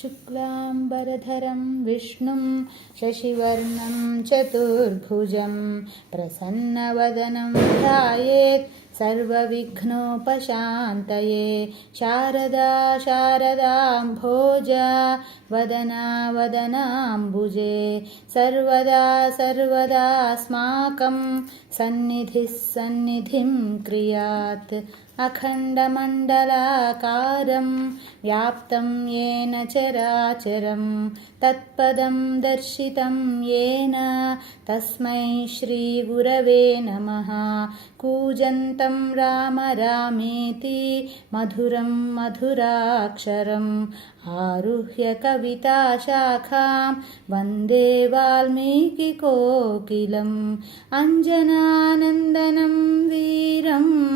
शुक्लाम्बरधरं विष्णुं शशिवर्णं चतुर्भुजं प्रसन्नवदनं ध्यायेत् सर्वविघ्नोपशान्तये। शारदा शारदाम्भोजा वदना वदनाम्बुजे सर्वदा सर्वदास्माकं सन्निधिः सन्निधिं क्रियात्। अखण्डमण्डलाकारं व्याप्तं येन चराचरं तत्पदं दर्शितं येन तस्मै श्रीगुरवे नमः। कूजन्तं राम रामेति मधुरं मधुराक्षरम् आरुह्य कविताशाखां वन्दे वाल्मीकिकोकिलम्। अञ्जनानन्दनं वीरं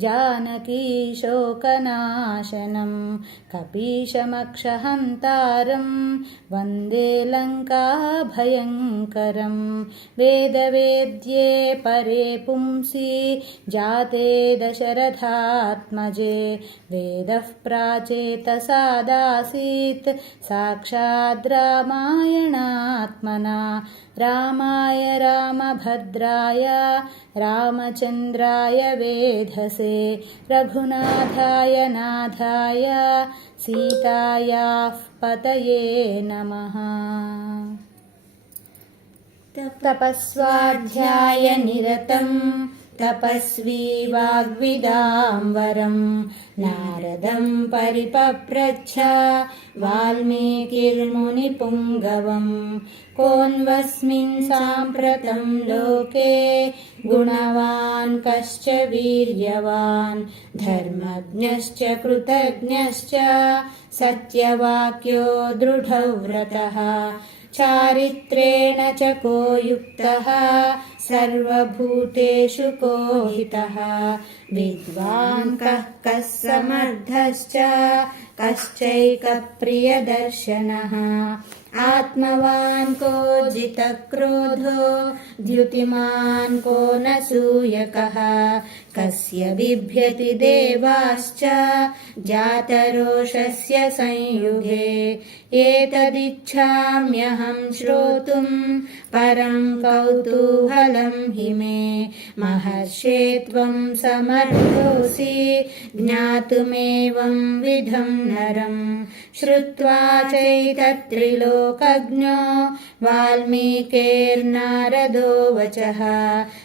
जानकीशोकनाशनं कपीशमक्षहन्तारं वन्दे लङ्काभयङ्करम्। वेदवेद्ये परे पुंसि जाते दशरथात्मजे वेदः प्राचेतसादासीत् साक्षाद् रामायणात्मना। रामाय रामभद्राय रामचन्द्राय वेधसे रघुनाथाय नाथाय सीतायाः पतये नमः। तपस्वाध्यायनिरतं तपस्वी वाग्विदाम्बरं नारदं परिपप्रच्छ वाल्मीकिर्मुनिपुङ्गवम्। कोऽन्वस्मिन् साम्प्रतं लोके गुणवान् कश्च वीर्यवान् धर्मज्ञश्च कृतज्ञश्च सत्यवाक्यो दृढव्रतः। चारित्रेण च को युक्तः सर्वभूतेषु को हितः। विद्वान् कः समर्थश्च कश्चैकप्रियदर्शनः। आत्मवान् को जितक्रोधो द्युतिमान् को न सूयकः। कस्य बिभ्यति देवाश्च जातरोषस्य संयुगे। एतदिच्छाम्यहं श्रोतुं परं कौतूहलं हि मे। महर्षे त्वं समर्थोऽसि ज्ञातुमेवं विधं नरम्। श्रुत्वा चैतत्त्रिलोकज्ञो वाल्मीकिर्नारदो वचः।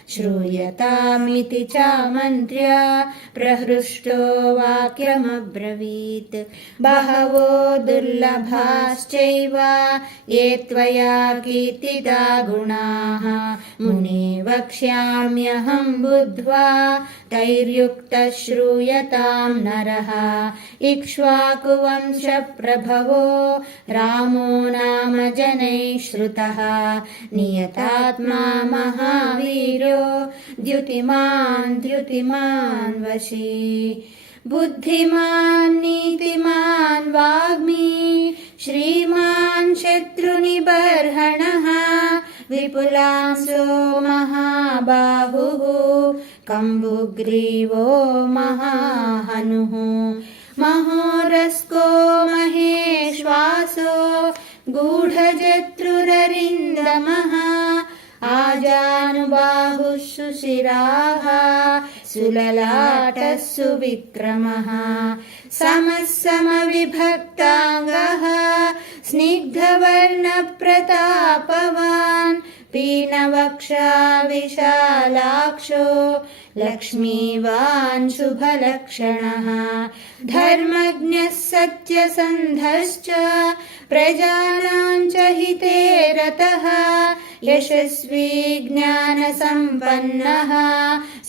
श्रूयतामिति चामन्त्र्य प्रहृष्टो वाक्यमब्रवीत्। बहवो दुर्लभाश्चैव ये त्वया कीर्तिता गुणाः। मुने वक्ष्याम्यहं बुद्ध्वा तैर्युक्तः श्रूयतां नरः। इक्ष्वाकुवंशप्रभवो रामो नाम जनैः श्रुतः। नियतात्मा महावीरो द्युतिमान् द्युतिमान् वशी। बुद्धिमान् नीतिमान् वाग्मी श्रीमान् शत्रुनिबर्हणः। विपुलांसो महाबाहुः कम्बुग्रीवो महाहनुः। महोरस्को महेश्वासो गूढजत्रुररिन्दमः। आजानुबाहुः सुशिराः सुललाटः सुविक्रमः। समः समविभक्ताङ्गः स्निग्धवर्णप्रतापवान्। पीनवक्षा विशालाक्षो लक्ष्मीवान् शुभलक्षणः। धर्मज्ञः सत्यसन्धश्च प्रजानां च हिते रतः। यशस्वी ज्ञानसम्पन्नः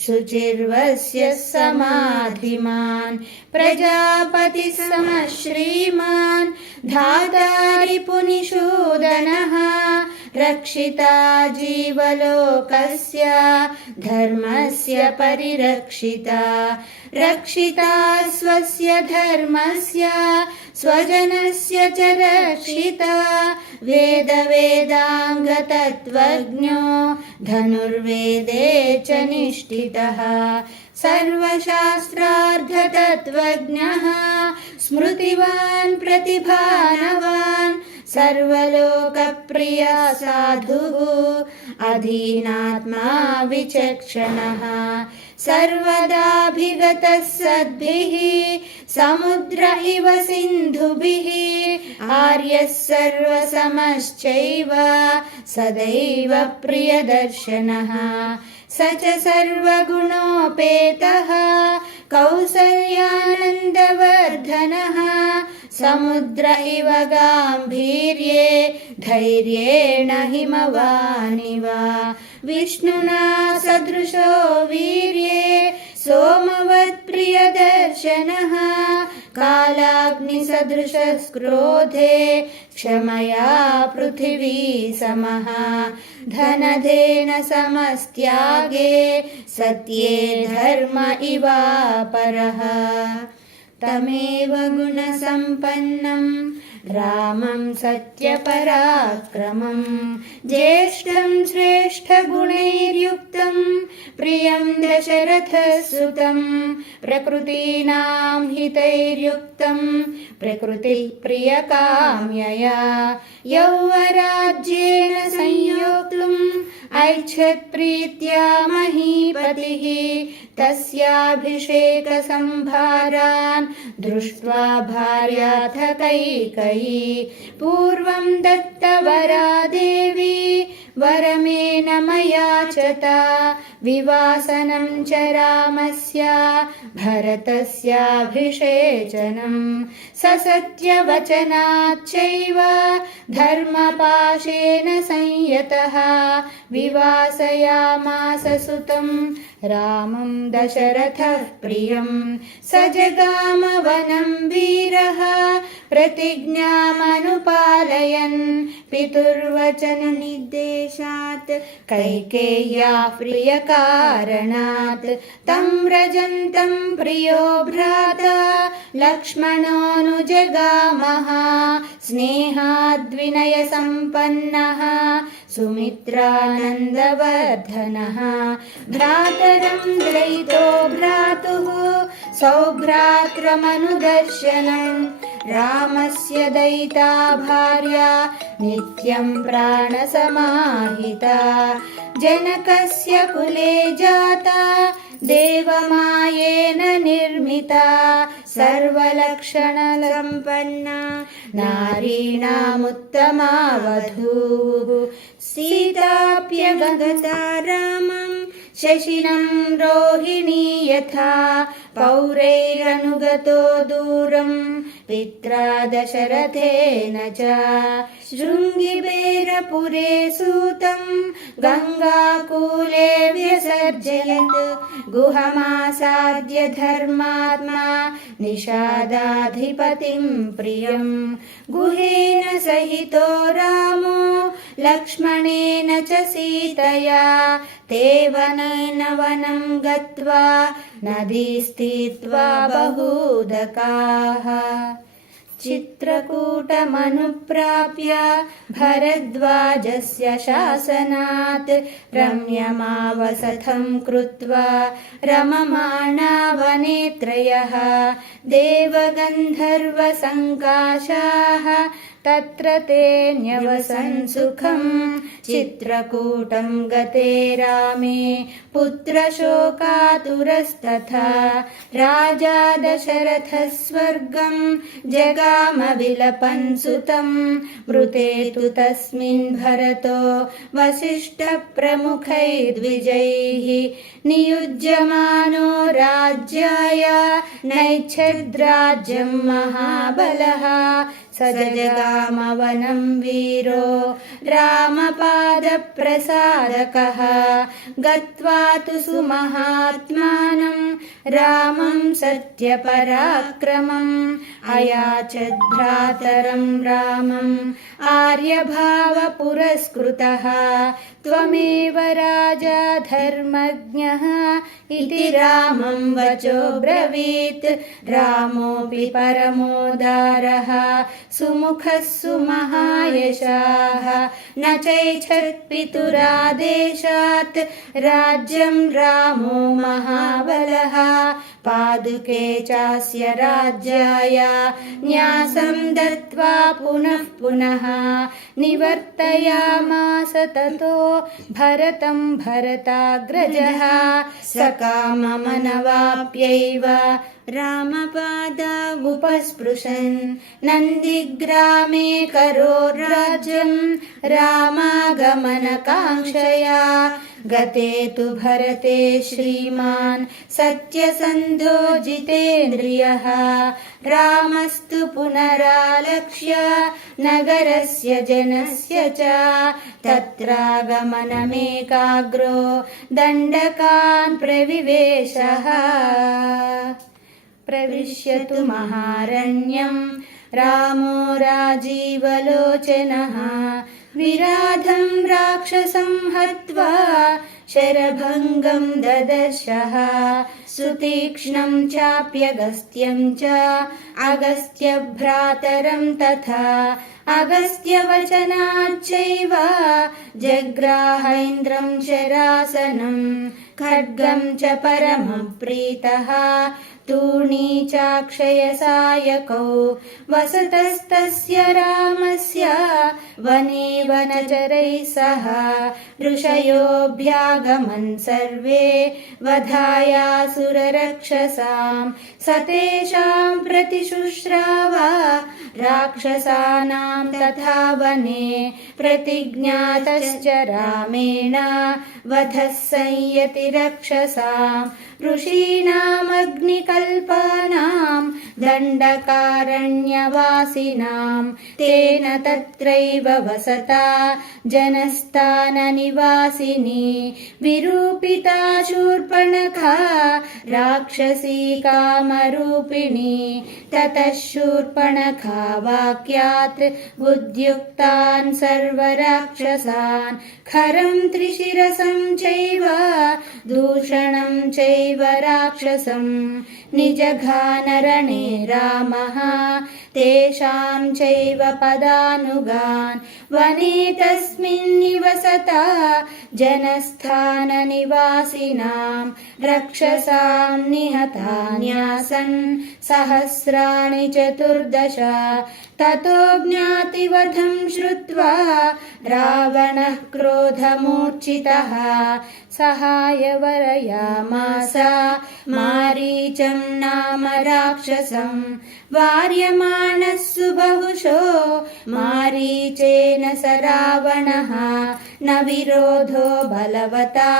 शुचिर्वस्य समाधिमान्। प्रजापतिसमः श्रीमान् धातारि पुनिषूदनः। रक्षिता जीवलोकस्य धर्मस्य परिरक्षिता। रक्षिता स्वस्य धर्मस्य स्वजनस्य च रक्षिता। वेदवेदाङ्गतत्त्वज्ञो धनुर्वेदे च निष्ठितः। सर्वशास्त्रार्थतत्त्वज्ञः स्मृतिवान् प्रतिभानवान् सर्वलोकप्रिय साधुः अधीनात्मा विचक्षणः सर्वदाभिगतः सद्भिः समुद्र इव सिन्धुभिः आर्यः सर्वसमश्चैव सदैव प्रियदर्शनः स च सर्वगुणोपेतः कौसल्यानन्दवर्धनः समुद्र इव गाम्भीर्ये धैर्येण हिमवानिव विष्णुना सदृशो वीर्ये सोमवत्प्रियदर्शनः कालाग्निसदृशस्क्रोधे क्षमया पृथिवी समः धनधेन समस्त्यागे सत्ये धर्म इवापरः तमेव गुणसम्पन्नं रामं सत्यपराक्रमं ज्येष्ठं श्रेष्ठगुणैर्युक्तं प्रियं दशरथसुतं प्रकृतीनां हितैर्युक्तं प्रकृतिप्रियकाम्यया यौवराज्येन संयोक्तुम् ऐच्छत्प्रीत्या महीपतिः तस्याभिषेकसंभारान् दृष्ट्वा भार्याथ कैकेयी पूर्वं दत्तवरा देवी वरमेन मयाचता विवासनं च रामस्य भरतस्याभिषेचनं ससत्यवचनाच्चैव धर्मपाशेन संयतः विवासयामास सुतं रामं दशरथः प्रियं स जगाम वनं वीरः प्रतिज्ञामनुपालयन् पितुर्वचननिर्देशात् कैकेय्याः प्रियकारणात् तं व्रजन्तं प्रियो भ्राता लक्ष्मणोऽनुजगामः स्नेहाद्विनयसम्पन्नः सुमित्रानन्दवर्धनः भ्रातरं द्वैतो भ्रातुः सौभ्रात्रमनुदर्शनं रामस्य दयिता भार्या नित्यं प्राणसमाहिता जनकस्य कुले जाता देवमायेन निर्मिता सर्वलक्षणसम्पन्ना नारीणामुत्तमा वधूः सीताप्यगता रामं शशिनं रोहिणी यथा पौरैरनुगतो दूरं पित्रा दशरथेन च शृङ्गिबेरपुरे सूतं गङ्गाकूले व्यसर्जयत् गुहमासाद्य धर्मात्मा निषादाधिपतिं प्रियं गुहेन सहितो रामो लक्ष्मणेन च सीतया ते वनेन वनं गत्वा नदी स्थित्वा बहूदकाः चित्रकूटमनुप्राप्य भरद्वाजस्य शासनात् रम्यमावसथं कृत्वा रममाणा वने त्रयः देवगन्धर्वसङ्काशाः तत्र ते न्यवसन् सुखं चित्रकूटं गते रामे पुत्रशोकातुरस्तथा राजा दशरथः स्वर्गं जगाम विलपन् सुतं मृते तु तस्मिन् भरतो वसिष्ठप्रमुखैर्द्विजैः नियुज्यमानो राज्याय नैच्छद्राज्यं महाबलः स जगाम वनं वीरो रामपादप्रसादकः गत्वा तु सुमहात्मानं रामं सत्यपराक्रमम् अयाचद्भ्रातरं रामम् आर्यभावपुरस्कृतः त्वमेव राजा धर्मज्ञः इति रामं वचो ब्रवीत् रामोऽपि परमोदारः सुमुखः सुमहायशाः न चैच्छत्पितुरादेशात् राज्यं रामो महाबलः पादुके चास्य राज्याय न्यासं दत्त्वा पुनः पुनः निवर्तयामास ततो भरतं भरताग्रजः सकाममनवाप्यैव रामपादावुपस्पृशन् नन्दिग्रामे करोर्राज्यं रामागमनकाङ्क्षया गते तु भरते श्रीमान् सत्यसन्धो जितेन्द्रियः रामस्तु पुनरालक्ष्य नगरस्य जनस्य च तत्रागमनमेकाग्रो दण्डकान् प्रविवेशः प्रविश्यतु महारण्यं रामो राजीवलोचनः विराधं राक्षसं हत्वा शरभङ्गं ददर्शः सुतीक्ष्णं चाप्यगस्त्यं च अगस्त्यभ्रातरं तथा अगस्त्यवचनाच्चैव जग्राहैन्द्रं शरासनं खड्गं च परमप्रीतः तूणी चाक्षयसायकौ वसतस्तस्य रामस्य वने वनचरैः सह ऋषयोऽभ्यागमन् सर्वे वधायासुररक्षसां सतेषां प्रतिशुश्राव राक्षसानां तथा वने प्रतिज्ञातश्च रामेण वधः संयतिरक्षसां ऋषीणामग्निकल्पानां दण्डकारण्यवासिनां तेन तत्रैव वसता जनस्थाननिवासिनी विरूपिता शूर्पणखा राक्षसी कामरूपिणी ततः शूर्पणखा वाक्यात् उद्युक्तान् सर्वराक्षसान् खरं त्रिशिरसं चैव दूषणं चैव राक्षसं निजघानरणे रामः तेषां चैव पदानुगान् वने तस्मिन् निवसता जनस्थाननिवासिनां रक्षसां निहतान्यासन् सहस्राणि 14 ततो ज्ञातिवधं श्रुत्वा रावणः क्रोधमूर्छितः सहायवरयामास मारीचं नाम राक्षसं वार्यमाणः सुबहुशो मारीचेन स रावणः न विरोधो बलवता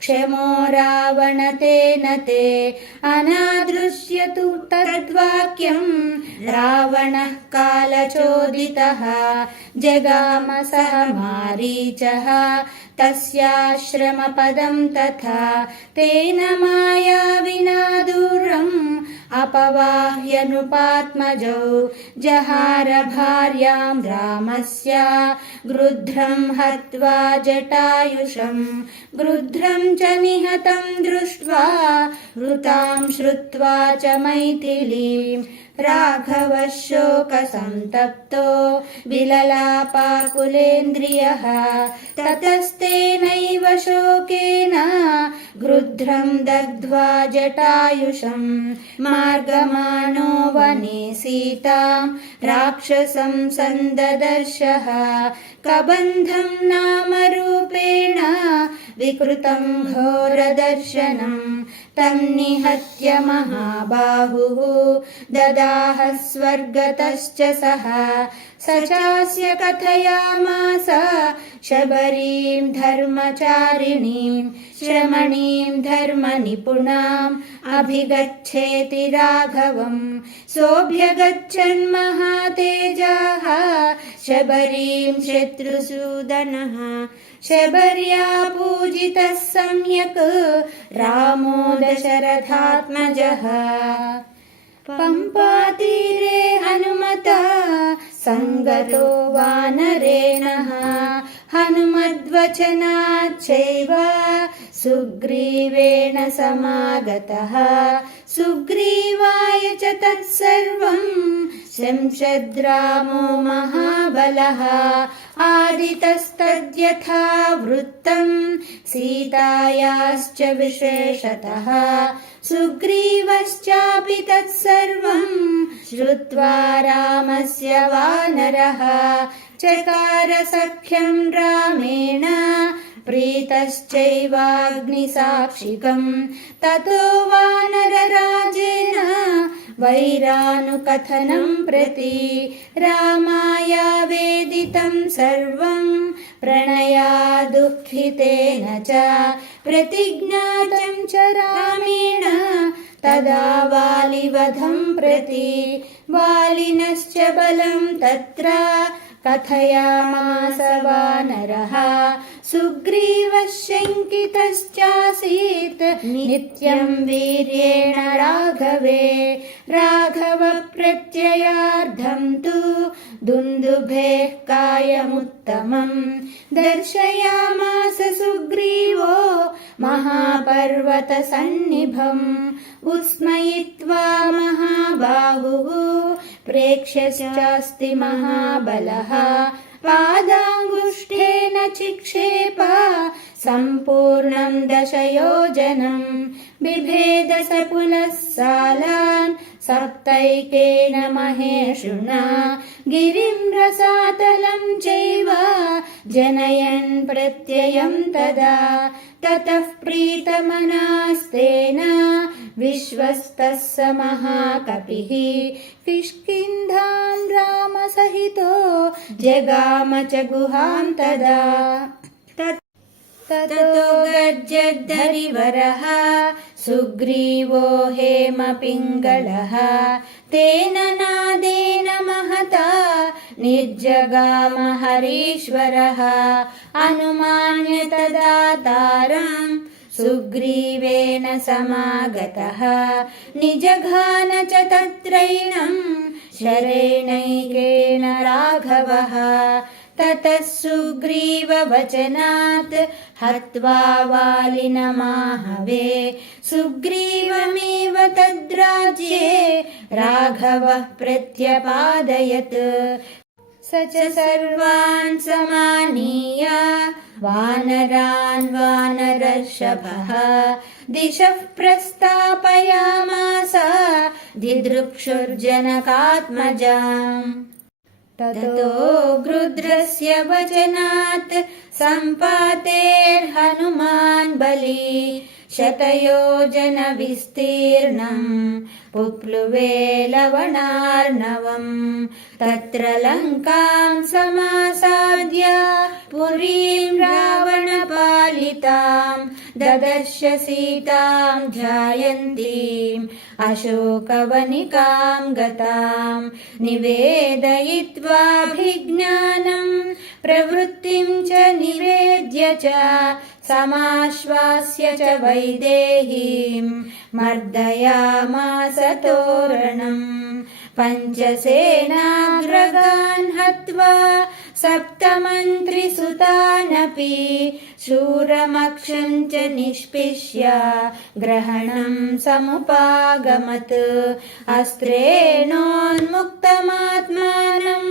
क्षमो रावण तेन ते अनादृश्यतु तद्वाक्यं रावणः कालचोदितः जगाम सह मारीचः तस्याश्रमपदं तथा तेन मायाविना दूरम् अपवाह्यनुपात्मजौ जहार भार्यां रामस्य गृध्रं हत्वा जटायुषं गृध्रं च निहतं दृष्ट्वा वृतां श्रुत्वा च मैथिलीं राघवः शोकसन्तप्तो विललापाकुलेन्द्रियः ततस्तेनैव शोकेन गृध्रं दग्ध्वा जटायुषं मार्गमाणो वने सीतां राक्षसं सन्ददर्शः कबन्धं नाम रूपेण विकृतं घोरदर्शनं तं निहत्य महाबाहुः ददाह स्वर्गतश्च सः स चास्य कथयामास शबरीं धर्मचारिणीं श्रमणीं धर्मनिपुणाम् अभिगच्छेति राघवं सोऽभ्यगच्छन् महातेजाः शबरीं शत्रुसूदनः शबर्या पूजितः सम्यक् रामो दशरथात्मजः पम्पातीरे हनुमता सङ्गतो वानरेणः हनुमद्वचनाच्चैव सुग्रीवेण समागतः सुग्रीवाय च तत्सर्वं शंशद्रामो महाबलः आदितस्तद्यथा वृत्तं सीतायाश्च विशेषतः सुग्रीवश्चापि तत्सर्वं श्रुत्वा रामस्य वानरः चकार सख्यं रामेण प्रीतश्चैवाग्निसाक्षिकम् ततो वानरराजेन वैरानुकथनं प्रति रामाय वेदितं सर्वं प्रणयादुःखितेन च प्रतिज्ञातं च रामेण तदा वालिवधं प्रति वालिनश्च बलं तत्र कथयामास वानरः सुग्रीवः शङ्कितश्चासीत् नित्यं वीर्येण राघवे राघवप्रत्ययार्थं तु दुन्दुभेः कायमुत्तमं दर्शयामास सुग्रीवो महापर्वतसन्निभम् उत्स्मयित्वा महाबाहुः प्रेक्ष्यश्चास्ति महाबलः पादाङ्गुष्ठेन चिक्षेप सम्पूर्णं दशयोजनं बिभेद स पुनः सालान् सप्तैकेन महेषुना गिरिं रसातलं चैव जनयन् प्रत्ययं तदा ततः प्रीतमनास्तेन विश्वस्तः स महाकपिः किष्किन्धां रामसहितो जगाम च गुहां तदा ततो गर्जद्धरिवरः सुग्रीवो हेमपिङ्गलः तेन नादेन महता निर्जगाम हरीश्वरः अनुमान्य तदा तारं सुग्रीवेण समागतः निजघान च तत्रैनं शरेणैकेन राघवः ततः सुग्रीववचनात् हत्वा वालिनमाहवे सुग्रीवमेव तद्राज्ये राघवः प्रत्यपादयत् स च सर्वान् समानीय वानरान् वानरर्षभः दिशः प्रस्थापयामास दिदृक्षुर्जनकात्मजाम् ततो गृध्रस्य वचनात् सम्पातेर्हनुमान् बली शतयोजनविस्तीर्णं पुप्लुवे लवणार्णवम् तत्र लङ्कां समासाद्य पुरीं रावणपालितां ददर्श सीतां ध्यायन्तीम् अशोकवनिकां गतां निवेदयित्वाभिज्ञानं प्रवृत्तिं च निवेद्य च समाश्वास्य च वैदेहीं मर्दयामास तोरणम् पञ्चसेनाग्रगान् हत्वा सप्तमन्त्रिसुतानपि शूरमक्षं च निष्पिष्य ग्रहणं समुपागमत् अस्त्रेणोन्मुक्तमात्मानं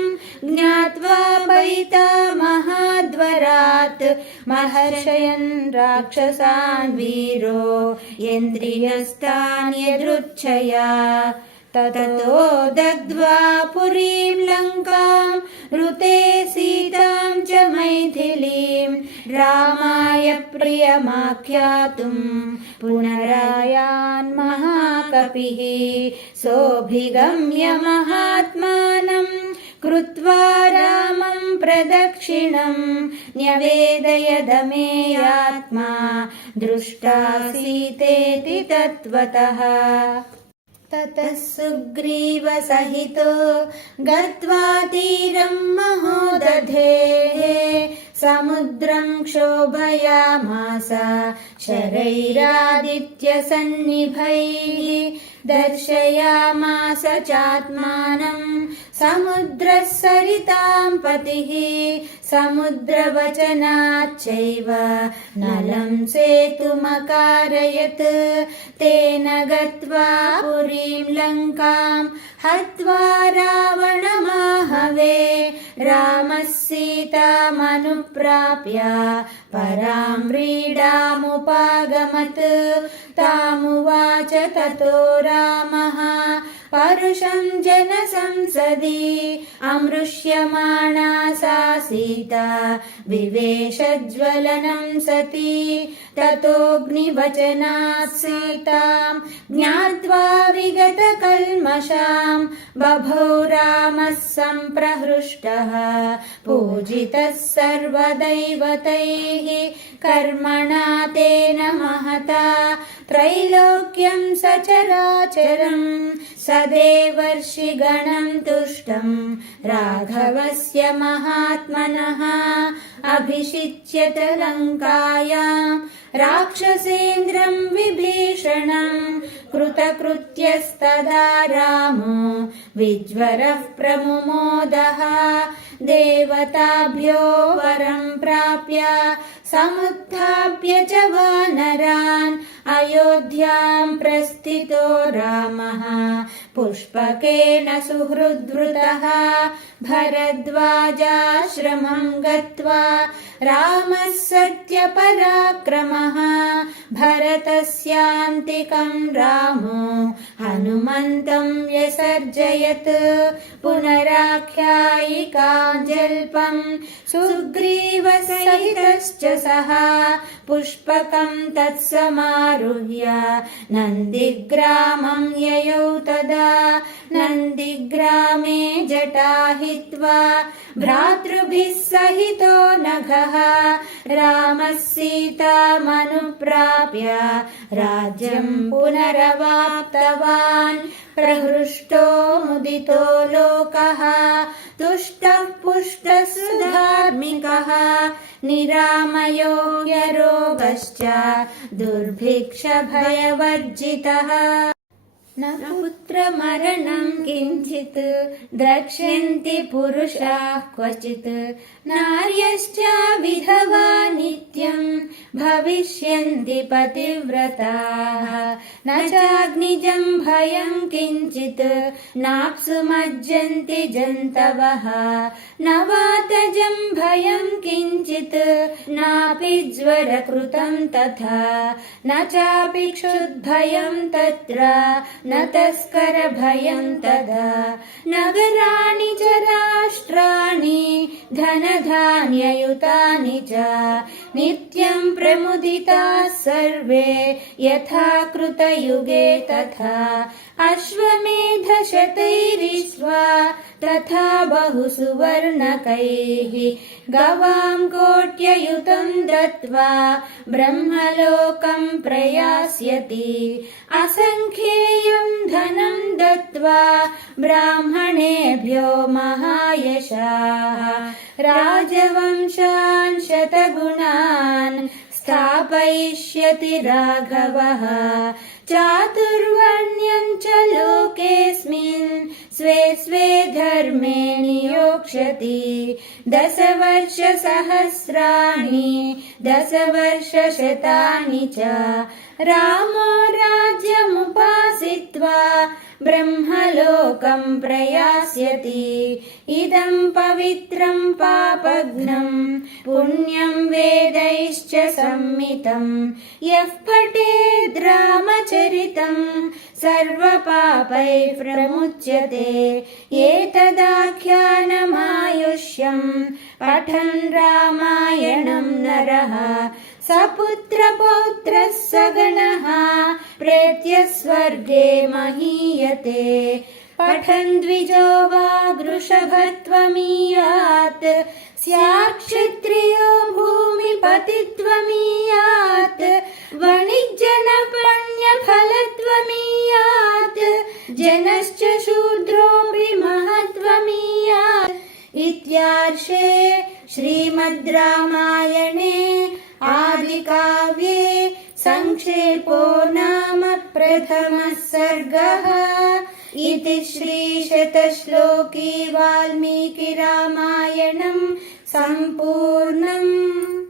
ज्ञात्वा पयिता महाद्वरात् महर्षयन् राक्षसान् वीरो यन्द्रियस्तान् यदृच्छया ततो दग्ध्वा पुरीं लङ्कां ऋते सीतां च मैथिलीं रामाय प्रियमाख्यातुं पुनरायान् महाकपिः सोऽभिगम्य महात्मानं कृत्वा रामं प्रदक्षिणं न्यवेदयदमेयात्मा दृष्टा सीतेति तत्त्वतः ततः सुग्रीवसहितो गत्वा तीरं महोदधेः समुद्रं क्षोभयामास शरैरादित्यसन्निभैः दर्शयामास चात्मानं समुद्रः सरितां पतिः समुद्रवचनाच्चैव नलं सेतुमकारयत् तेन गत्वा पुरीं लङ्कां हत्वा रावणमाहवे रामः सीतामनुप्राप्य परां व्रीडामुपागमत् तामुवाच ततो रामः परुषं जनसंसदि अमृष्यमाणा सा सीता विवेशज्वलनं सती ततोऽग्निवचनात् सीतां ज्ञात्वा विगतकल्मषां बभौ रामः सम्प्रहृष्टः पूजितः सर्वदैवतैः कर्मणा तेन महता त्रैलोक्यं सचराचरं सदेवर्षिगणं तुष्टं राघवस्य महात्मनः अभिषिच्यत लङ्कायां राक्षसेन्द्रं विभीषणं कृतकृत्यस्तदा रामो विज्वरः प्रमुमोदः देवताभ्यो वरं प्राप्य समुत्थाप्य च वानरान् अयोध्यां प्रस्थितो रामः पुष्पकेन सुहृद्वृतः भरद्वाजाश्रमं गत्वा रामः सत्यपराक्रमः भरतस्यान्तिकं रामो हनुमन्तं व्यसर्जयत् पुनराख्यायिकाजल्पं सुग्रीवसहितश्च सः पुष्पकं तत्समारुह्य नन्दिग्रामं ययौ तदा नन्दिग्रामे जटाहित्वा भ्रातृभिः सहितो नघः रामः सीतामनुप्राप्य राज्यं पुनरवाप्तवान् प्रहृष्टो मुदितो लोकः तुष्टः पुष्टः सुधार्मिकः निरामयो ह्यरोगश्च दुर्भिक्षभयवर्जितः न पुत्रमरणं किञ्चित् द्रक्ष्यन्ति पुरुषाः क्वचित् नार्यश्च विधवा नित्यं भविष्यन्ति पतिव्रताः न चाग्निजं भयं किञ्चित् नाप्सुमज्जन्ति जन्तवः न वातजं भयं किञ्चित् नापि ज्वरकृतं तथा न चापि क्षुद्भयं तत्र न तस्करभयं तदा नगराणि च राष्ट्राणि धनधान्ययुतानि च नित्यं प्रमुदिताः सर्वे यथा कृतयुगे तथा अश्वमेधशतैरिष्ट्वा तथा बहुसुवर्णकैः गवां कोट्ययुतं दत्त्वा ब्रह्मलोकं प्रयास्यति असङ्ख्येयं धनं दत्त्वा ब्राह्मणेभ्यो महायशाः राजवंशान् शतगुणान् स्थापयिष्यति राघवः चातुर्वर्ण्यं च लोकेऽस्मिन् स्वे स्वे धर्मे नियोक्ष्यति 10 वर्षसहस्राणि 10 वर्षशतानि च रामो राज्यमुपासित्वा ब्रह्मलोकं प्रयास्यति इदं पवित्रं पापघ्नं पुण्यं वेदैश्च सम्मितं यः पठेद् रामचरितं सर्वपापैः प्रमुच्यते एतदाख्यानमायुष्यं पठन् रामायणं नरः सपुत्रपौत्रः सगणः प्रेत्य स्वर्गे महीयते पठन् द्विजो वा वृषभत्वमीयात् स्याक्षत्रियो भूमिपतित्वमीयात् वणिज्जनपण्यफलत्वमीयात् जनश्च शूद्रोऽपि महत्वमीयात् इत्यार्षे श्रीमद् रामायणे आदिकाव्ये संक्षेपो नाम प्रथमः सर्गः। इति श्रीशतश्लोकी वाल्मीकिरामायणं सम्पूर्णम्।